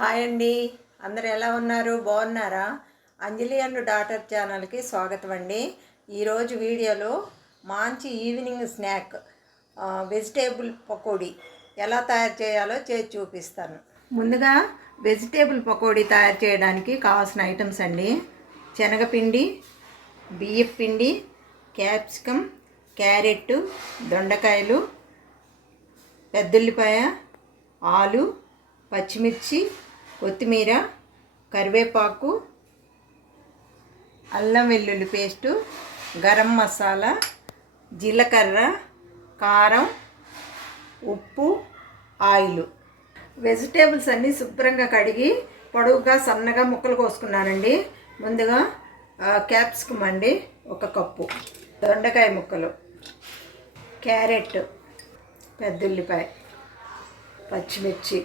Hi అండి. అందరు ఎలా ఉన్నారు? బాగున్నారా? అంజలి అండ్ డాటర్ ఛానల్కి స్వాగతం అండి. ఈరోజు వీడియోలో మంచి ఈవినింగ్ స్నాక్ వెజిటేబుల్ పకోడీ ఎలా తయారు చేయాలో చేసి చూపిస్తాను. ముందుగా వెజిటేబుల్ పకోడీ తయారు చేయడానికి కావాల్సిన ఐటమ్స్ అండి. శనగపిండి బియ్యం పిండి క్యాప్సికమ్ క్యారెట్ దొండకాయలు పెద్దుల్లిపాయ ఆలు పచ్చిమిర్చి కొత్తిమీర కరివేపాకు అల్లం వెల్లుల్లి పేస్టు గరం మసాలా జీలకర్ర కారం ఉప్పు ఆయిల్. వెజిటేబుల్స్ అన్నీ శుభ్రంగా కడిగి పొడవుగా సన్నగా ముక్కలు కోసుకున్నానండి. ముందుగా క్యాప్సికమ్ అండి ఒక కప్పు. దొండకాయ ముక్కలు. క్యారెట్ పెద్ద ఉల్లిపాయ పచ్చిమిర్చి.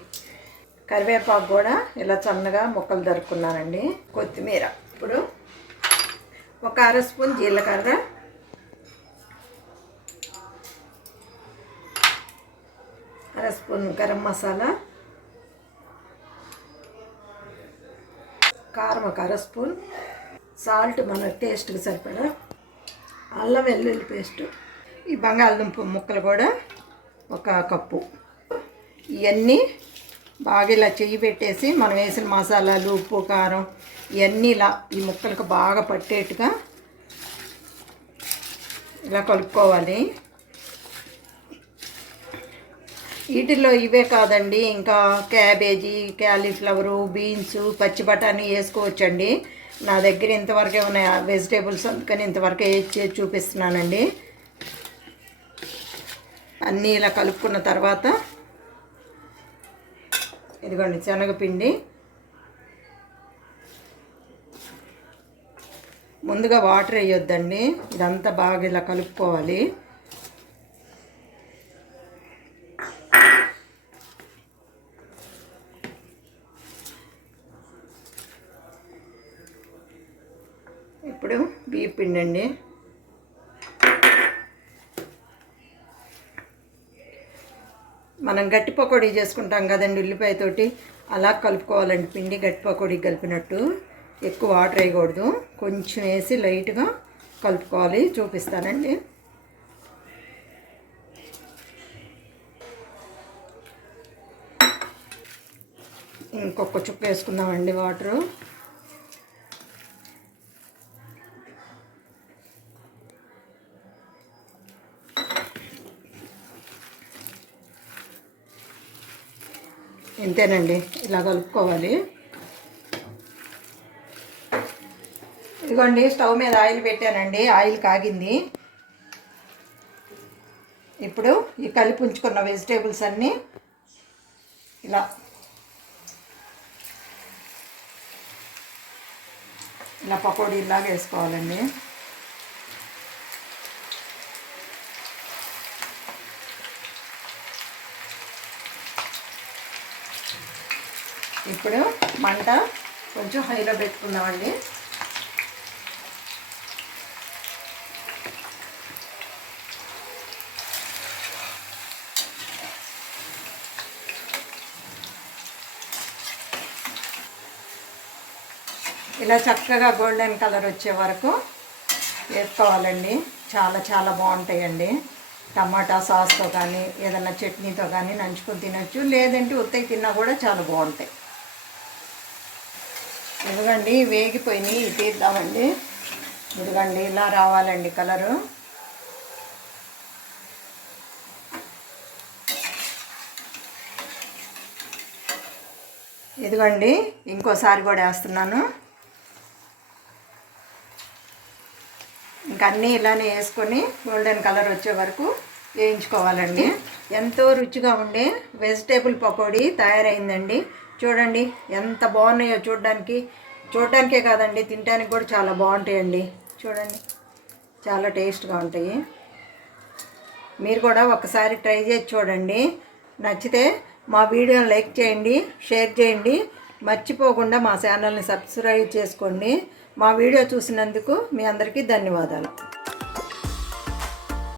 కరివేపాకు కూడా ఇలా సన్నగా ముక్కలు దొరుకున్నానండి కొత్తిమీర. ఇప్పుడు ఒక అర స్పూన్ జీలకర్ర. అర స్పూన్ గరం మసాలా. కారం ఒక అర స్పూన్. సాల్ట్ మన టేస్ట్కి సరిపడా అల్లం వెల్లుల్లి పేస్ట్. ఈ బంగాళదుంప ముక్కలు కూడా ఒక కప్పు. ఇవన్నీ బాగా ఇలా చెయ్యి పెట్టేసి మనం వేసిన మసాలాలు ఉప్పు కారం ఇవన్నీ ఇలా ఈ ముక్కలకు బాగా పట్టేట్టుగా ఇలా కలుపుకోవాలి. వీటిల్లో ఇవే కాదండి ఇంకా క్యాబేజీ క్యాలీఫ్లవరు బీన్స్ పచ్చి బఠానీ వేసుకోవచ్చండి. నా దగ్గర ఇంతవరకే ఉన్నాయి వెజిటేబుల్స్ అందుకని ఇంతవరకే వేసి చూపిస్తున్నానండి. అన్నీ ఇలా కలుపుకున్న తర్వాత ఇదిగోండి శనగపిండి. ముందుగా వాటర్ వేయొద్దండి ఇదంతా బాగా ఇలా కలుపుకోవాలి. ఇప్పుడు బియ్య పిండి అండి మనం గట్టి పకోడీ చేసుకుంటాం కదండి ఉల్లిపాయతోటి. అలా కలుపుకోవాలండి. పిండి గట్టి పకోడీ కలిపినట్టు. ఎక్కువ వాటర్ వేయకూడదు. కొంచెం వేసి లైట్గా కలుపుకోవాలి. చూపిస్తానండి. ఇంకొక చుక్క వేసుకుందామండి వాటరు. ఇంతేనండి. ఇలా కలుపుకోవాలి. ఇదిగోండి స్టవ్ మీద ఆయిల్ పెట్టానండి. ఆయిల్ కాగింది. ఇప్పుడు ఈ కలిపి ఉంచుకున్న వెజిటేబుల్స్ అన్నీ ఇలా ఇలా పకోడీలాగా వేసుకోవాలండి. ఇప్పుడు మంట కొంచెం హైలో పెట్టుకుందామండి. ఇలా చక్కగా గోల్డెన్ కలర్ వచ్చే వరకు వేసుకోవాలండి. చాలా చాలా బాగుంటాయండి. టమాటా సాస్తో కానీ ఏదైనా చట్నీతో కానీ నంచుకొని తినొచ్చు. లేదంటే ఉత్తయి తిన్నా కూడా చాలా బాగుంటాయి. ఇదిగండి వేగిపోయినాయి. తీద్దామండి ఇదిగండి ఇలా రావాలండి కలరు. ఇదిగోండి ఇంకోసారి కూడా వేస్తున్నాను. ఇంకా అన్నీ ఇలానే వేసుకొని గోల్డెన్ కలర్ వచ్చే వరకు వేయించుకోవాలండి. ఎంతో రుచిగా ఉండే వెజిటేబుల్ పకోడీ తయారైందండి. చూడండి ఎంత బాగున్నాయో చూడడానికి. చూడడానికే కాదండి తినడానికి కూడా చాలా బాగుంటాయండి. చూడండి చాలా టేస్ట్గా ఉంటాయి. మీరు కూడా ఒకసారి ట్రై చేసి చూడండి. నచ్చితే మా వీడియోని లైక్ చేయండి షేర్ చేయండి. మర్చిపోకుండా మా ఛానల్ని సబ్స్క్రైబ్ చేసుకోండి. మా వీడియో చూసినందుకు మీ అందరికీ ధన్యవాదాలు.